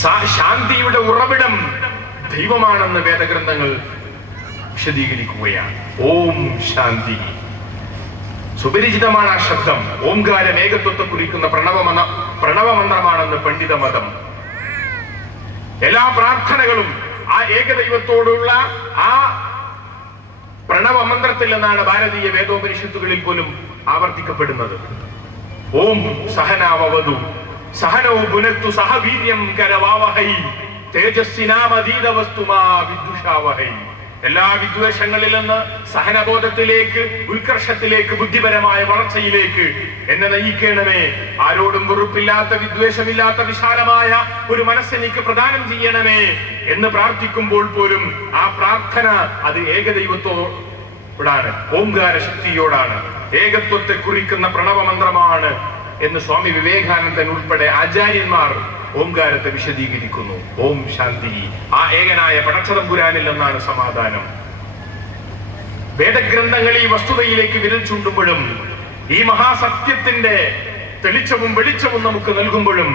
ശാന്തിയുടെ ഉറവിടം ദൈവമാണെന്ന് വേദഗ്രന്ഥങ്ങൾ വിശദീകരിക്കുകയാണ്. ഓം ശാന്തി. സുപരിചിതമാണ് ആ ശബ്ദം. ഓംകാരം ഏകത്വത്തെ കുറിക്കുന്ന പ്രണവമന്ത്രമാണെന്ന് പണ്ഡിത മതം. എല്ലാ പ്രാർത്ഥനകളും ആ ഏകദൈവത്തോടുള്ള ആ പ്രണവമന്ത്രത്തിൽ നിന്നാണ് ഭാരതീയ വേദോപനിഷത്തുകളിൽ പോലും ആവർത്തിക്കപ്പെടുന്നത്. ഓം സഹനാവവതു സഹനോ ഭുനക്തു സഹ വീര്യം കരവാവഹൈ തേജസ്വിനാമതീതവസ്തുമാ വിദ്യുഷാവഹൈ. എല്ലാ വിദ്വേഷങ്ങളിൽ നിന്ന് സഹനബോധത്തിലേക്ക്, ഉത്കർഷത്തിലേക്ക്, ബുദ്ധിപരമായ വളർച്ചയിലേക്ക് എന്നെ നയിക്കണമേ. ആരോടും വെറുപ്പില്ലാത്ത, വിദ്വേഷമില്ലാത്ത വിശാലമായ ഒരു മനസ്സെനിക്ക് പ്രദാനം ചെയ്യണമേ എന്ന് പ്രാർത്ഥിക്കുമ്പോൾ പോലും ആ പ്രാർത്ഥന അത് ഏകദൈവത്തോടാണ്, ഓംകാര ശക്തിയോടാണ്, ഏകത്വത്തെ കുറിക്കുന്ന പ്രണവമന്ത്രമാണ് എന്ന് സ്വാമി വിവേകാനന്ദൻ ഉൾപ്പെടെ ആചാര്യന്മാർ ഓംകാരത്തെ വിശദീകരിക്കുന്നു. ഓം ശാന്തി. ആ ഏകനായ പടച്ചതമ്പുരാനിൽ നിന്നാണ് സമാധാനം. വേദഗ്രന്ഥങ്ങൾ ഈ വസ്തുതയിലേക്ക് വിരൽ ചൂണ്ടുമ്പോഴും ഈ മഹാസത്യത്തിന്റെ തെളിച്ചവും വെളിച്ചവും നമുക്ക് നൽകുമ്പോഴും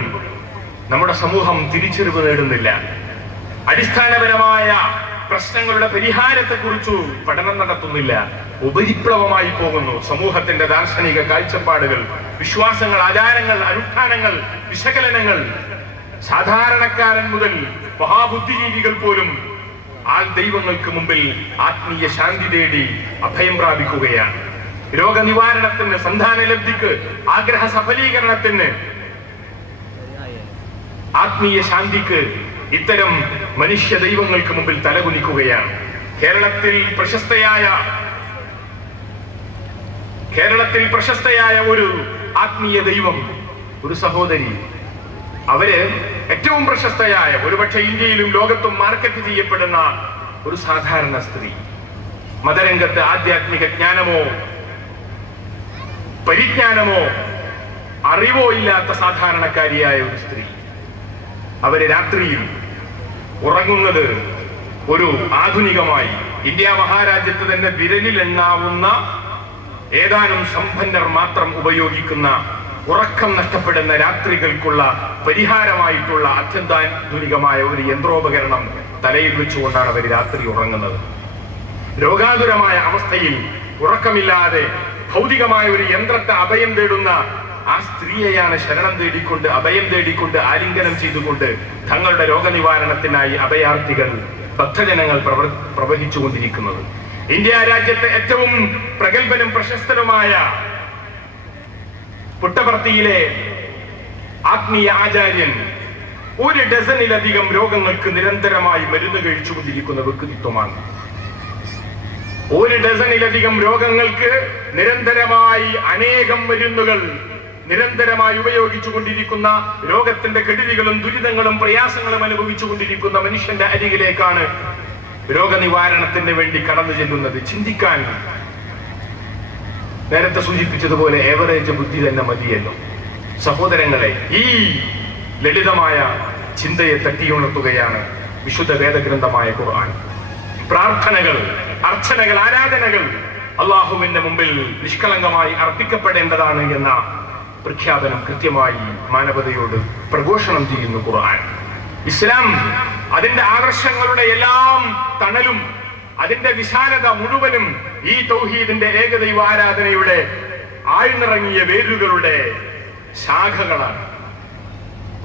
നമ്മുടെ സമൂഹം തിരിച്ചറിവ് നേടുന്നില്ല. അടിസ്ഥാനപരമായ പ്രശ്നങ്ങളുടെ പരിഹാരത്തെക്കുറിച്ചു പഠനം നടത്തുന്നില്ല. ഉപരിപ്ലവമായി പോകുന്നു സമൂഹത്തിന്റെ ദാർശനിക കാഴ്ചപ്പാടുകൾ, വിശ്വാസങ്ങൾ, ആചാരങ്ങൾ, അനുഷ്ഠാനങ്ങൾ, വിശകലനങ്ങൾ. സാധാരണക്കാരൻ മുതൽ മഹാബുദ്ധിജീവികൾ പോലും ആ ദൈവങ്ങൾക്ക് മുമ്പിൽ ആത്മീയ ശാന്തി തേടി അഭയം പ്രാപിക്കുകയാണ്. രോഗനിവാരണത്തിന്, സന്താനലബ്ധിക്ക്, ആഗ്രഹ സഫലീകരണത്തിന്, ആത്മീയ ശാന്തിക്ക് ഇത്തരം മനുഷ്യ ദൈവങ്ങൾക്ക് മുമ്പിൽ തലകുനിക്കുകയാണ്. കേരളത്തിൽ പ്രശസ്തയായ ഒരു ആത്മീയ ദൈവം, ഒരു സഹോദരി, അവര് ഏറ്റവും പ്രശസ്തയായ, ഒരുപക്ഷെ ഇന്ത്യയിലും ലോകത്തും മാർക്കറ്റ് ചെയ്യപ്പെടുന്ന ഒരു സാധാരണ സ്ത്രീ. മതരംഗത്ത് ആധ്യാത്മിക ജ്ഞാനമോ പരിജ്ഞാനമോ അറിവോ ഇല്ലാത്ത സാധാരണക്കാരിയായ ഒരു സ്ത്രീ. അവര് രാത്രിയിൽ ഉറങ്ങുന്നത് ഒരു ആധുനികമായി ഇന്ത്യ മഹാരാജ്യത്ത് തന്നെ വിരലിലെണ്ണാവുന്ന ഏതാനും സമ്പന്നർ മാത്രം ഉപയോഗിക്കുന്ന, ഉറക്കം നഷ്ടപ്പെടുന്ന രാത്രികൾക്കുള്ള പരിഹാരമായിട്ടുള്ള അത്യന്താധുനികമായ ഒരു യന്ത്രോപകരണം തലയിൽ വെച്ചുകൊണ്ടാണ് അവർ രാത്രി ഉറങ്ങുന്നത്. രോഗാതുരമായ അവസ്ഥയിൽ ഉറക്കമില്ലാതെ ഭൗതികമായ ഒരു യന്ത്രത്തെ അഭയം തേടുന്ന ആ സ്ത്രീയെയാണ് ശരണം തേടിക്കൊണ്ട്, അഭയം തേടിക്കൊണ്ട്, ആലിംഗനം ചെയ്തുകൊണ്ട് തങ്ങളുടെ രോഗനിവാരണത്തിനായി അഭയാർത്ഥികൾ, ഭക്തജനങ്ങൾ പ്രവഹിച്ചുകൊണ്ടിരിക്കുന്നത്. ഇന്ത്യ രാജ്യത്തെ ഏറ്റവും പ്രഗത്ഭനും പ്രശസ്തനുമായ പുട്ടപർത്തിയിലെ ആത്മീയ ആചാര്യൻ 1 ഡസനിലധികം രോഗങ്ങൾക്ക് നിരന്തരമായി മരുന്ന് കഴിച്ചുകൊണ്ടിരിക്കുന്ന വ്യക്തിത്വമാണ്. 1 ഡസനിലധികം രോഗങ്ങൾക്ക് നിരന്തരമായി അനേകം മരുന്നുകൾ നിരന്തരമായി ഉപയോഗിച്ചുകൊണ്ടിരിക്കുന്ന, രോഗത്തിന്റെ കെടുതികളും ദുരിതങ്ങളും പ്രയാസങ്ങളും അനുഭവിച്ചുകൊണ്ടിരിക്കുന്ന മനുഷ്യന്റെ അരികിലേക്കാണ് രോഗനിവാരണത്തിന് വേണ്ടി കടന്നു ചെല്ലുന്നത്. ചിന്തിക്കാൻ നേരത്തെ സൂചിപ്പിച്ചതുപോലെ ഏവറേജ് ബുദ്ധി തന്നെ മതിയല്ലോ. സഹോദരങ്ങളെ, ഈ ലളിതമായ ചിന്തയെ തട്ടിയുണർത്തുകയാണ് വിശുദ്ധ വേദഗ്രന്ഥമായ ഖുർആൻ. പ്രാർത്ഥനകൾ, അർച്ചനകൾ, ആരാധനകൾ അള്ളാഹുവിന്റെ മുമ്പിൽ നിഷ്കളങ്കമായി അർപ്പിക്കപ്പെടേണ്ടതാണ് എന്ന പ്രഖ്യാപനം കൃത്യമായി മാനവതയോട് പ്രഘോഷണം ചെയ്യുന്നു ഖുർആൻ. ഇസ്ലാം അതിന്റെ ആദർശങ്ങളുടെ എല്ലാം തണലും അതിന്റെ വിശാലത മുഴുവനും ഈ തൗഹീദിന്റെ ഏകദൈവ ആരാധനയുടെ ആഴ്ന്നിറങ്ങിയ വേരുകളുടെ ശാഖകളാണ്.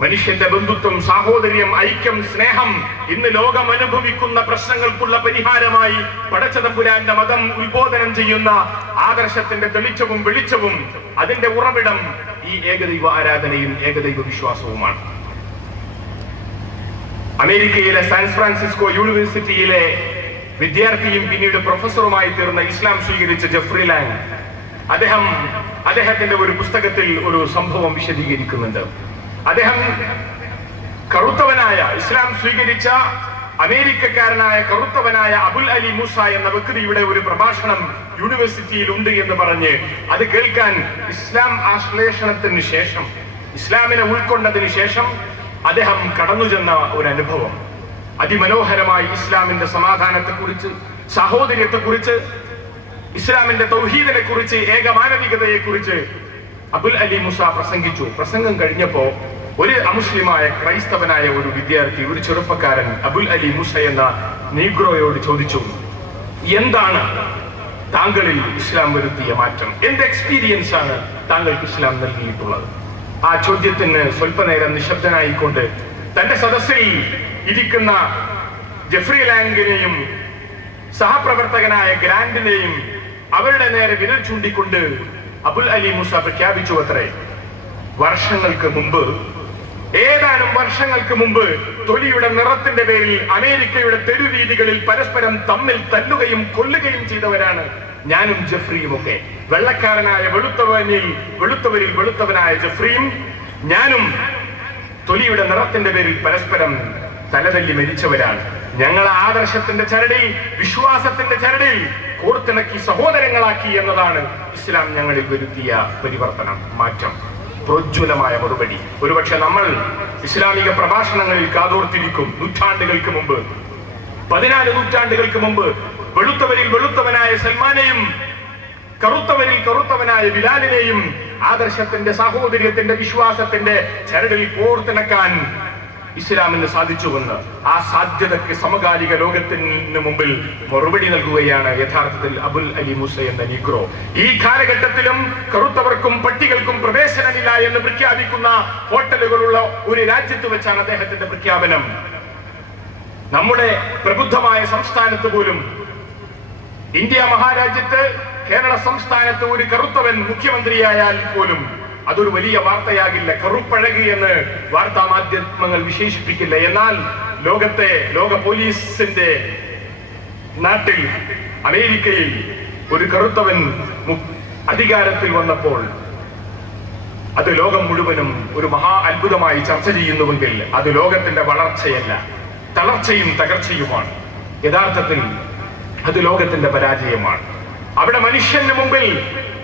മനുഷ്യന്റെ ബന്ധുത്വം, സാഹോദര്യം, ഐക്യം, സ്നേഹം ഇന്ന് ലോകം അനുഭവിക്കുന്ന പ്രശ്നങ്ങൾക്കുള്ള പരിഹാരമായി പടച്ചതമ്പുരാന്റെ മതം ഉത്ബോധനം ചെയ്യുന്ന ആദർശത്തിന്റെ തെളിച്ചവും വെളിച്ചവും അതിന്റെ ഉറവിടം ഈ ഏകദൈവ ആരാധനയും ഏകദൈവ വിശ്വാസവുമാണ്. അമേരിക്കയിലെ സാൻ ഫ്രാൻസിസ്കോ യൂണിവേഴ്സിറ്റിയിലെ വിദ്യാർത്ഥിയും പിന്നീട് പ്രൊഫസറുമായി തീർന്ന ഇസ്ലാം സ്വീകരിച്ച ജെഫ്രി ലാങ്, അദ്ദേഹത്തിന്റെ ഒരു പുസ്തകത്തിൽ ഒരു സംഭവം വിശദീകരിക്കുന്നുണ്ട്. അദ്ദേഹം കറുത്തവനായ, ഇസ്ലാം സ്വീകരിച്ച അമേരിക്കക്കാരനായ കറുത്തവനായ അബുൽ അലി മൂസ എന്ന വ്യക്തിയുടെ ഒരു പ്രഭാഷണം യൂണിവേഴ്സിറ്റിയിൽ ഉണ്ട് എന്ന് പറഞ്ഞ് അത് കേൾക്കാൻ ഇസ്ലാം ആശ്ലേഷണത്തിന് ശേഷം, ഇസ്ലാമിനെ ഉൾക്കൊണ്ടതിന് ശേഷം അദ്ദേഹം കടന്നു ചെന്ന ഒരു അനുഭവം. അതിമനോഹരമായി ഇസ്ലാമിന്റെ സമാധാനത്തെക്കുറിച്ച്, സാഹോദര്യത്തെക്കുറിച്ച്, ഇസ്ലാമിന്റെ തൗഹീദിനെ കുറിച്ച്, ഏകമാനവികതയെ കുറിച്ച് അബുൽ അലി മൂസ പ്രസംഗിച്ചു. പ്രസംഗം കഴിഞ്ഞപ്പോ ഒരു അമുസ്ലിമായ ക്രൈസ്തവനായ ഒരു വിദ്യാർത്ഥി, ഒരു ചെറുപ്പക്കാരൻ അബുൽ അലി മൂസ എന്ന നീഗ്രോയോട് ചോദിച്ചു, എന്താണ് താങ്കളിൽ ഇസ്ലാം വരുത്തിയ മാറ്റം? എന്ത് എക്സ്പീരിയൻസ് ആണ് താങ്കൾക്ക് ഇസ്ലാം നൽകിയിട്ടുള്ളത്? ആ ചോദ്യത്തിന് സ്വല്പനേരം നിശബ്ദനായിക്കൊണ്ട് തന്റെ സദസ്സിൽ ഇരിക്കുന്ന ജെഫ്രി ലാംഗിനെയും സഹപ്രവർത്തകനായ ഗ്രാൻഡിനെയും അവരുടെ നേരെ വിരൽ ചൂണ്ടിക്കൊണ്ട് അബുൽ അലി മൂസ പ്രഖ്യാപിച്ചു അത്രേ, വർഷങ്ങൾക്ക് മുമ്പ്, ഏതാനും വർഷങ്ങൾക്ക് മുമ്പ് തൊലിയുടെ നിറത്തിന്റെ പേരിൽ അമേരിക്കയുടെ തെരുവീതികളിൽ പരസ്പരം തമ്മിൽ തല്ലുകയും കൊല്ലുകയും ചെയ്തവരാണ് ഞാനും ജെഫ്രിയും ഒക്കെ. വെള്ളക്കാരനായ വെളുത്തവരിൽ വെളുത്തവനായ ജെഫ്രിയും ഞാനും തൊലിയുടെ നിറത്തിന്റെ പേരിൽ പരസ്പരം തലതല്ലി മരിച്ചവരാണ്. ഞങ്ങൾ ആദർശത്തിന്റെ ചരടിൽ, വിശ്വാസത്തിന്റെ ചരടിൽ കോർത്തിണക്കി സഹോദരങ്ങളാക്കി എന്നതാണ് ഇസ്ലാം ഞങ്ങളിൽ വരുത്തിയ പരിവർത്തനം, മാറ്റം. പ്രോജ്വലമായ മറുപടി. ഒരുപക്ഷെ നമ്മൾ ഇസ്ലാമിക പ്രഭാഷണങ്ങളിൽ കാതോർത്തിരിക്കും. നൂറ്റാണ്ടുകൾക്ക് മുമ്പ്, 14 നൂറ്റാണ്ടുകൾക്ക് മുമ്പ് വെളുത്തവരിൽ വെളുത്തവനായ സൽമാനെയും കറുത്തവരിൽ കറുത്തവനായ ബിലാലിനെയും ആദർശത്തിന്റെ, സാഹോദര്യത്തിന്റെ, വിശ്വാസത്തിന്റെ ചരടിൽ കോർത്തിണക്കാൻ ഇസ്ലാമിന് സാധിച്ചുവെന്ന് ആ സാധ്യതയ്ക്ക് സമകാലിക ലോകത്തിന് മുമ്പിൽ മറുപടി നൽകുകയാണ് യഥാർത്ഥത്തിൽ അബുൽ അലി മൂസ എന്ന നീഗ്രോ. ഈ കാലഘട്ടത്തിലും കറുത്തവർക്കും പട്ടികൾക്കും പ്രവേശനമില്ല എന്ന് പ്രഖ്യാപിക്കുന്ന ഹോട്ടലുകളുള്ള ഒരു രാജ്യത്ത് വെച്ചാണ് അദ്ദേഹത്തിന്റെ പ്രഖ്യാപനം. നമ്മുടെ പ്രബുദ്ധമായ സംസ്ഥാനത്ത് പോലും, ഇന്ത്യ മഹാരാജ്യത്ത് കേരള സംസ്ഥാനത്ത് ഒരു കറുത്തവൻ മുഖ്യമന്ത്രിയായാൽ പോലും അതൊരു വലിയ വാർത്തയാകില്ല. കറുപ്പഴകി എന്ന് വാർത്താ മാധ്യമങ്ങൾ വിശേഷിപ്പിക്കില്ല. എന്നാൽ ലോക പോലീസിന്റെ നാട്ടിൽ അമേരിക്കയിൽ ഒരു കറുത്തവൻ അധികാരത്തിൽ വന്നപ്പോൾ അത് ലോകം മുഴുവനും ഒരു മഹാ അത്ഭുതമായി ചർച്ച ചെയ്യുന്നുവെങ്കിൽ അത് ലോകത്തിന്റെ വളർച്ചയല്ല, തളർച്ചയും തകർച്ചയുമാണ്. യഥാർത്ഥത്തിൽ അത് ലോകത്തിന്റെ പരാജയമാണ്. അവിടെ മനുഷ്യന് മുമ്പിൽ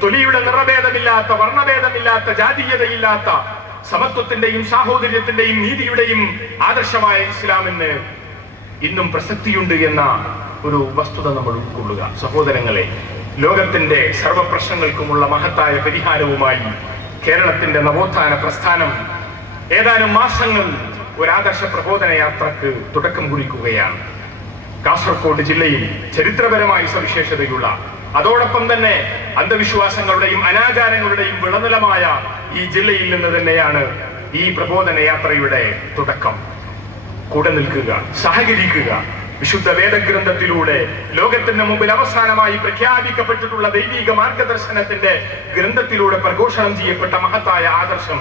തൊലിയുടെ നിറഭേദമില്ലാത്ത, വർണ്ണഭേദമില്ലാത്ത, ജാതീയതയില്ലാത്ത സമത്വത്തിന്റെയും സാഹോദര്യത്തിന്റെയും നീതിയുടെയും ആദർശമായ ഇസ്ലാമിന് ഇന്നും പ്രസക്തിയുണ്ട് എന്ന ഒരു വസ്തുത നമ്മൾ ഉൾക്കൊള്ളുക. സഹോദരങ്ങളെ, ലോകത്തിന്റെ സർവ്വ പ്രശ്നങ്ങൾക്കുമുള്ള മഹത്തായ പരിഹാരവുമായി കേരളത്തിന്റെ നവോത്ഥാന പ്രസ്ഥാനം ഏതാനും മാസങ്ങൾ ഒരു ആദർശ പ്രബോധന യാത്രക്ക് തുടക്കം കുറിക്കുകയാണ്. കാസർഗോഡ് ജില്ലയിൽ ചരിത്രപരമായി സവിശേഷതയുള്ള, അതോടൊപ്പം തന്നെ അന്ധവിശ്വാസങ്ങളുടെയും അനാചാരങ്ങളുടെയും വിളനിലമായ ഈ ജില്ലയിൽ നിന്ന് തന്നെയാണ് ഈ പ്രബോധന യാത്രയുടെ തുടക്കം. കൂടെ നിൽക്കുക, സഹകരിക്കുക. വിശുദ്ധ വേദഗ്രന്ഥത്തിലൂടെ ലോകത്തിന്റെ മുമ്പിൽ അവസാനമായി പ്രഖ്യാപിക്കപ്പെട്ടിട്ടുള്ള ദൈവിക മാർഗദർശനത്തിന്റെ ഗ്രന്ഥത്തിലൂടെ പ്രഘോഷണം ചെയ്യപ്പെട്ട മഹത്തായ ആദർശം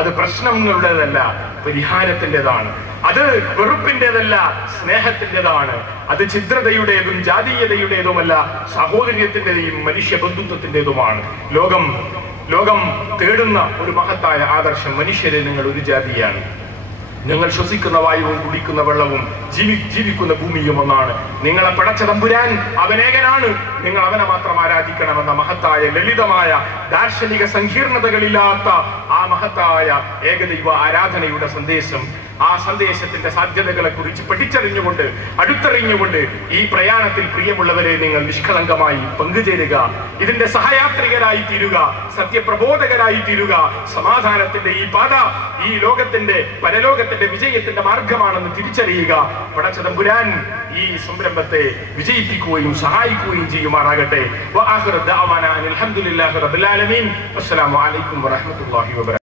അത് പ്രശ്നങ്ങളുടേതല്ല, പരിഹാരത്തിൻ്റെതാണ്. അത് വെറുപ്പിൻ്റെതല്ല, സ്നേഹത്തിൻ്റെതാണ്. അത് ഛിദ്രതയുടേതും ജാതീയതയുടേതുമല്ല, സാഹോദര്യത്തിൻ്റെയും മനുഷ്യ ബന്ധുത്വത്തിൻ്റെതുമാണ്. ലോകം തേടുന്ന ഒരു മഹത്തായ ആദർശം. മനുഷ്യരെ നിങ്ങൾ ഒരു ജാതിയാണ്, നിങ്ങൾ ശ്വസിക്കുന്ന വായുവും കുടിക്കുന്ന വെള്ളവും ജീവിക്കുന്ന ഭൂമിയും ഒന്നാണ്. നിങ്ങളെ പടച്ച തമ്പുരാൻ അവനേകനാണ്, നിങ്ങൾ അവനെ മാത്രം ആരാധിക്കണമെന്ന മഹത്തായ, ലളിതമായ, ദാർശനിക സങ്കീർണതകളില്ലാത്ത ആ മഹത്തായ ഏകദൈവ ആരാധനയുടെ സന്ദേശം, ആ സന്ദേശത്തിന്റെ സാധ്യതകളെ കുറിച്ച് പഠിച്ചറിഞ്ഞുകൊണ്ട്, അടുത്തറിഞ്ഞുകൊണ്ട് ഈ പ്രയാണത്തിൽ പ്രിയമുള്ളവരെ നിങ്ങൾ നിഷ്കളങ്കമായി പങ്കുചേരുക. ഇതിന്റെ സഹയാത്രികരായി തീരുക, സത്യപ്രബോധകരായി തീരുക. സമാധാനത്തിന്റെ ഈ പാത ഈ ലോകത്തിന്റെ, പരലോകത്തിന്റെ വിജയത്തിന്റെ മാർഗമാണെന്ന് തിരിച്ചറിയുക. പടച്ച തമ്പുരാൻ ഈ സംരംഭത്തെ വിജയിപ്പിക്കുകയും സഹായിക്കുകയും ചെയ്യുമാറാകട്ടെ. വആഖിറു ദഅവാനാ അൽഹംദുലില്ലാഹി റബ്ബിൽ ആലമീൻ. അസ്സലാമു അലൈക്കും വറഹ്മത്തുള്ളാഹി വബറകാതുഹു.